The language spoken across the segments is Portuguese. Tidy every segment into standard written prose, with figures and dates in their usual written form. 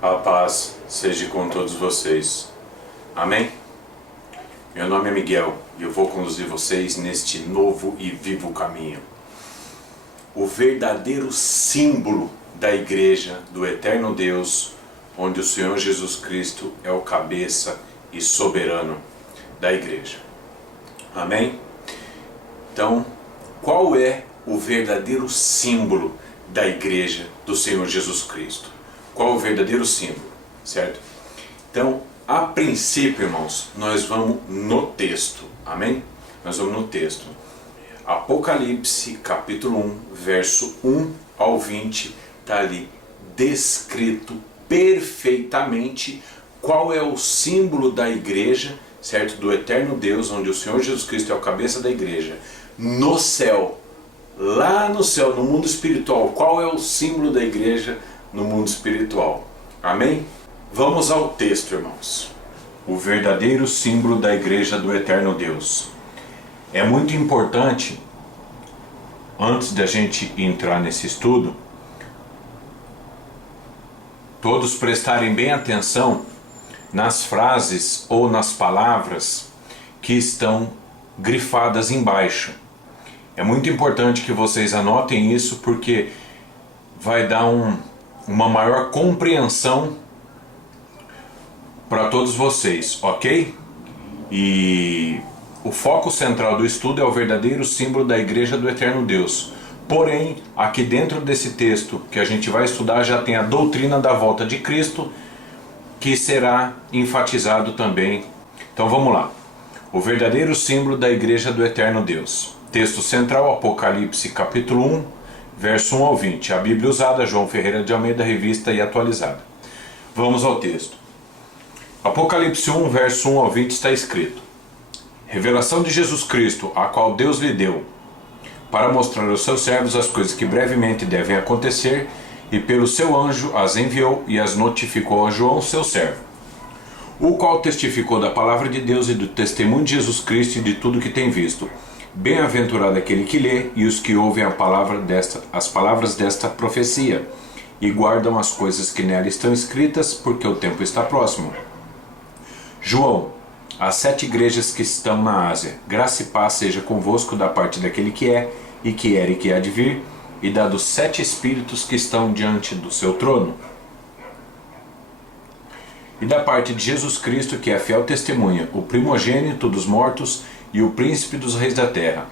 A paz seja com todos vocês. Amém? Meu nome é Miguel e eu vou conduzir vocês neste novo e vivo caminho. O verdadeiro símbolo da igreja do eterno Deus, onde o Senhor Jesus Cristo é o cabeça e soberano da igreja. Amém? Então, qual é o verdadeiro símbolo da igreja do Senhor Jesus Cristo? Qual o verdadeiro símbolo, certo? Então, a princípio, irmãos, nós vamos no texto, amém? Nós vamos no texto. Apocalipse, capítulo 1, verso 1 ao 20, está ali descrito perfeitamente qual é o símbolo da igreja, certo? Do eterno Deus, onde o Senhor Jesus Cristo é o cabeça da igreja. No céu, lá no céu, no mundo espiritual, qual é o símbolo da igreja no mundo espiritual? Amém? Vamos ao texto, irmãos. O verdadeiro símbolo da igreja do eterno Deus. É muito importante, antes da gente entrar nesse estudo, todos prestarem bem atenção nas frases ou nas palavras que estão grifadas embaixo. É muito importante que vocês anotem isso, porque vai dar uma maior compreensão para todos vocês, ok? E o foco central do estudo é o verdadeiro símbolo da igreja do eterno Deus. Porém, aqui dentro desse texto que a gente vai estudar já tem a doutrina da volta de Cristo, que será enfatizado também. Então vamos lá. O verdadeiro símbolo da igreja do eterno Deus. Texto central, Apocalipse capítulo 1, verso 1 ao 20. A Bíblia usada, João Ferreira de Almeida, revista e atualizada. Vamos ao texto. Apocalipse 1, verso 1 ao 20 está escrito: Revelação de Jesus Cristo, a qual Deus lhe deu, para mostrar aos seus servos as coisas que brevemente devem acontecer, e pelo seu anjo as enviou e as notificou a João, seu servo, o qual testificou da palavra de Deus e do testemunho de Jesus Cristo e de tudo que tem visto. Bem-aventurado aquele que lê e os que ouvem as palavras desta profecia e guardam as coisas que nela estão escritas, porque o tempo está próximo. João, as 7 igrejas que estão na Ásia, graça e paz seja convosco da parte daquele que é, e que era e que há de vir, e da dos 7 espíritos que estão diante do seu trono, e da parte de Jesus Cristo, que é a fiel testemunha, o primogênito dos mortos e o príncipe dos reis da terra,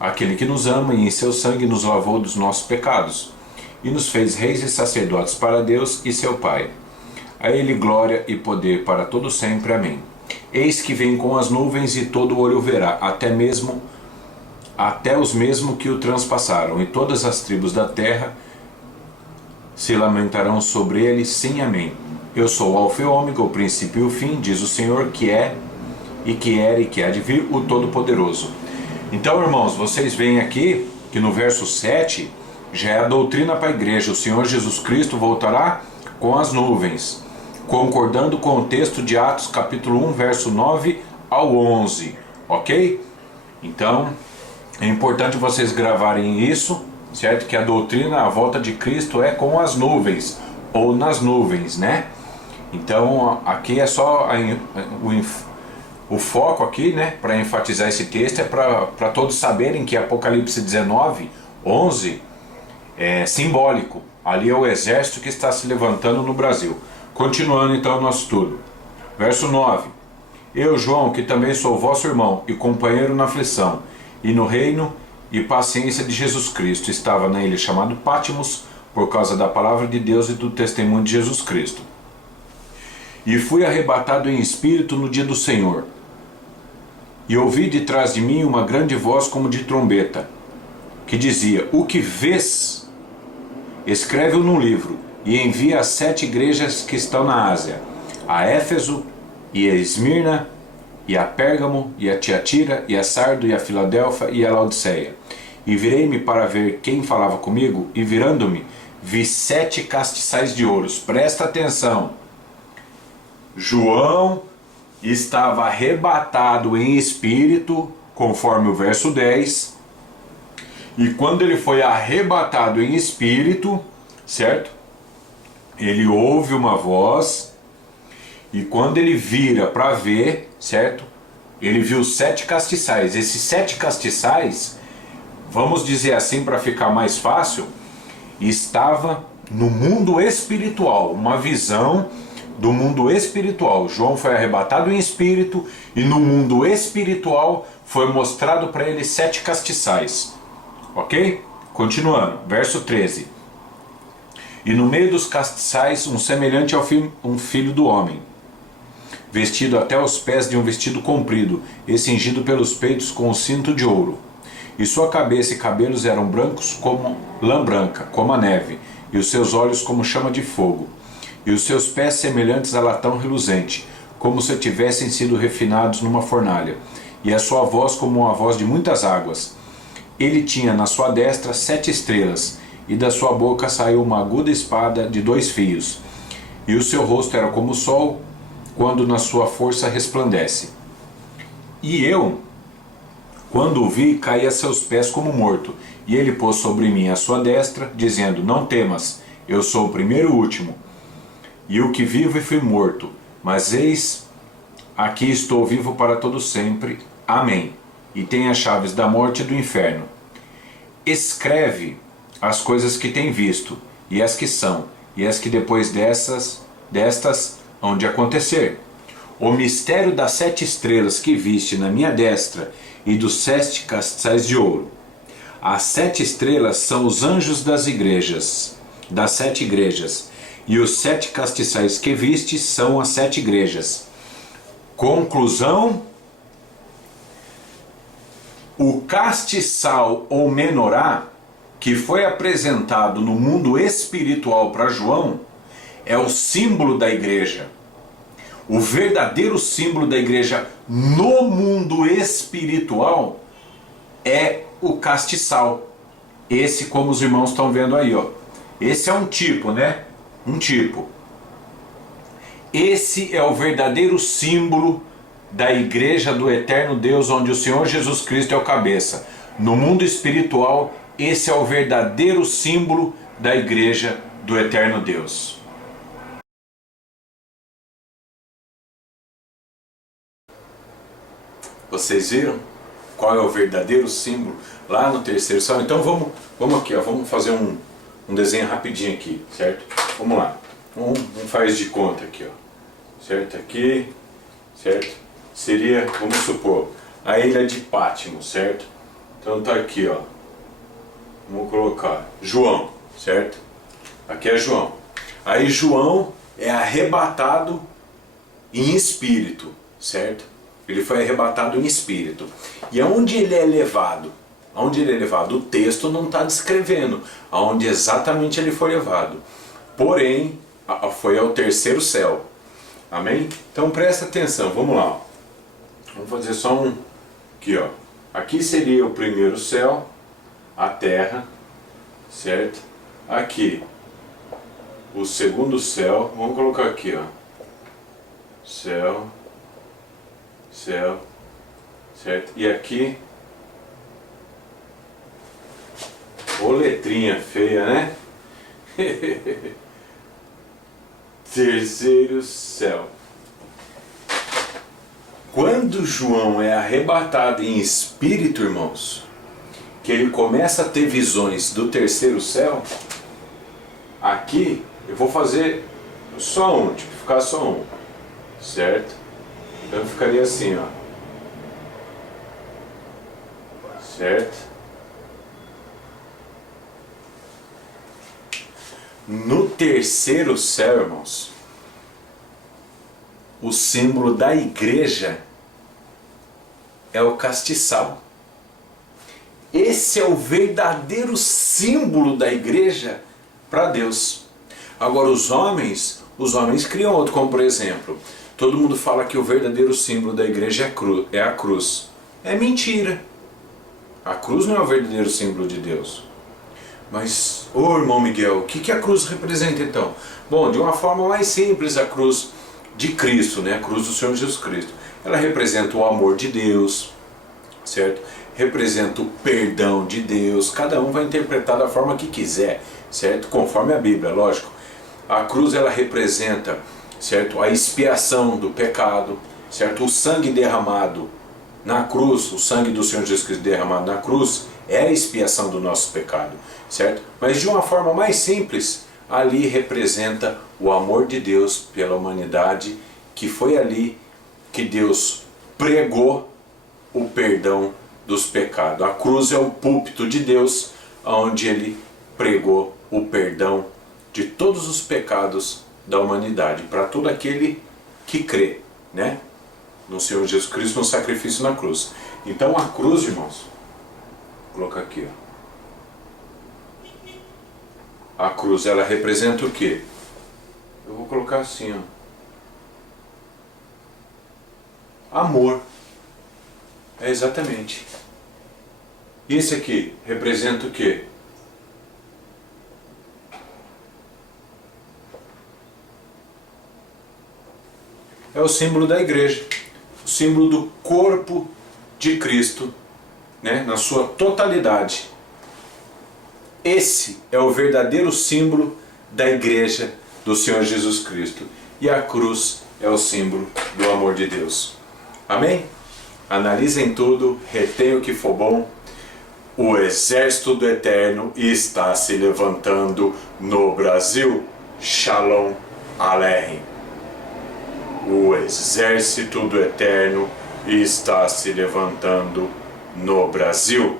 aquele que nos ama e em seu sangue nos lavou dos nossos pecados, e nos fez reis e sacerdotes para Deus e seu Pai. A ele glória e poder para todo sempre. Amém. Eis que vem com as nuvens e todo olho verá, até os mesmos que o transpassaram, e todas as tribos da terra se lamentarão sobre ele. Sim, amém. Eu sou o Alfa e o Ômega, o princípio e o fim, diz o Senhor, que é, e que era e que há de vir, o Todo-Poderoso. Então, irmãos, vocês veem aqui que no verso 7 já é a doutrina para a igreja. O Senhor Jesus Cristo voltará com as nuvens, concordando com o texto de Atos capítulo 1, verso 9 ao 11, ok? Então, é importante vocês gravarem isso, certo? Que a doutrina, a volta de Cristo é com as nuvens, ou nas nuvens, né? Então, aqui é só o foco aqui, né, para enfatizar esse texto, é para todos saberem que Apocalipse 19, 11 é simbólico. Ali é o exército que está se levantando no Brasil. Continuando então o nosso estudo. Verso 9. Eu, João, que também sou vosso irmão e companheiro na aflição, e no reino e paciência de Jesus Cristo, estava na ilha chamada Pátimos, por causa da palavra de Deus e do testemunho de Jesus Cristo. E fui arrebatado em espírito no dia do Senhor. E ouvi de trás de mim uma grande voz como de trombeta, que dizia: O que vês, escreve-o num livro, e envia às 7 igrejas que estão na Ásia, a Éfeso, e a Esmirna, e a Pérgamo, e a Tiatira, e a Sardo, e a Filadélfia, e a Laodiceia. E virei-me para ver quem falava comigo, e virando-me, vi 7 castiçais de ouros. Presta atenção. João estava arrebatado em espírito, conforme o verso 10, e quando ele foi arrebatado em espírito, certo? ele ouve uma voz, e quando ele vira para ver, certo? Ele viu 7 castiçais. Esses 7 castiçais, vamos dizer assim para ficar mais fácil, estava no mundo espiritual, uma visão do mundo espiritual. João foi arrebatado em espírito e no mundo espiritual foi mostrado para ele 7 castiçais. Ok? Continuando, verso 13. E no meio dos castiçais um semelhante ao um filho do homem, vestido até os pés de um vestido comprido e cingido pelos peitos com um cinto de ouro. E sua cabeça e cabelos eram brancos como lã branca, como a neve, e os seus olhos como chama de fogo, e os seus pés semelhantes a latão reluzente, como se tivessem sido refinados numa fornalha, e a sua voz como a voz de muitas águas. Ele tinha na sua destra 7 estrelas, e da sua boca saiu uma aguda espada de 2 fios, e o seu rosto era como o sol, quando na sua força resplandece. E eu, quando o vi, caí a seus pés como morto, e ele pôs sobre mim a sua destra, dizendo: não temas, eu sou o primeiro e o último, e o que vivo e fui morto, mas eis, aqui estou vivo para todo sempre. Amém. E tenho as chaves da morte e do inferno. Escreve as coisas que tem visto, e as que são, e as que depois destas hão de acontecer. O mistério das 7 estrelas que viste na minha destra e dos 7 castiçais de ouro. As 7 estrelas são os anjos das 7 igrejas, e os 7 castiçais que viste são as 7 igrejas. Conclusão: o castiçal ou menorá, que foi apresentado no mundo espiritual para João, é o símbolo da igreja. O verdadeiro símbolo da igreja no mundo espiritual é o castiçal. Esse, como os irmãos estão vendo aí, ó. Esse é um tipo, né? Um tipo. Esse é o verdadeiro símbolo da igreja do eterno Deus, onde o Senhor Jesus Cristo é o cabeça. No mundo espiritual, esse é o verdadeiro símbolo da igreja do eterno Deus. Vocês viram qual é o verdadeiro símbolo lá no terceiro céu? Então vamos aqui, ó, vamos fazer um desenho rapidinho aqui, certo? Vamos lá. Um faz de conta aqui, ó. Certo? Aqui, certo? Seria, vamos supor, a ilha de Pátmos, certo? Então tá aqui, ó. Vamos colocar João, certo? Aqui é João. Aí João é arrebatado em espírito, certo? Ele foi arrebatado em espírito. E aonde ele é levado? Aonde ele é levado? O texto não está descrevendo aonde exatamente ele foi levado. Porém, foi ao terceiro céu. Amém? Então presta atenção, vamos lá. Vamos fazer só um aqui, ó. Aqui seria o primeiro céu, a terra, certo? Aqui o segundo céu, vamos colocar aqui, ó. Céu, céu, certo? E aqui, ô letrinha feia, né? Terceiro céu. Quando João é arrebatado em espírito, irmãos, que ele começa a ter visões do terceiro céu, aqui eu vou fazer só um, tipo, ficar só um, certo? Então ficaria assim, ó, certo? No terceiro céu, irmãos, o símbolo da igreja é o castiçal. Esse é o verdadeiro símbolo da igreja para Deus. Agora os homens criam outro, como por exemplo, todo mundo fala que o verdadeiro símbolo da igreja é a cruz. É mentira. A cruz não é o verdadeiro símbolo de Deus. Mas, ô irmão Miguel, o que a cruz representa então? Bom, de uma forma mais simples, a cruz de Cristo, né? A cruz do Senhor Jesus Cristo. Ela representa o amor de Deus, certo? Representa o perdão de Deus. Cada um vai interpretar da forma que quiser, certo? Conforme a Bíblia, lógico. A cruz ela representa, certo, a expiação do pecado, certo? O sangue derramado na cruz, o sangue do Senhor Jesus Cristo derramado na cruz, é a expiação do nosso pecado, certo? Mas de uma forma mais simples, ali representa o amor de Deus pela humanidade, que foi ali que Deus pregou o perdão dos pecados. A cruz é o púlpito de Deus, onde Ele pregou o perdão de todos os pecados da humanidade, para todo aquele que crê, né, no Senhor Jesus Cristo, no sacrifício na cruz. Então a cruz, irmãos, vou colocar aqui, ó. A cruz, ela representa o quê? Eu vou colocar assim, ó. Amor. É exatamente. E esse aqui representa o quê? É o símbolo da igreja, o símbolo do corpo de Cristo, né, na sua totalidade. Esse é o verdadeiro símbolo da igreja do Senhor Jesus Cristo. E a cruz é o símbolo do amor de Deus. Amém? Analisem tudo, retenham o que for bom. O exército do Eterno está se levantando no Brasil. Shalom Aleichem. O exército do Eterno está se levantando no Brasil.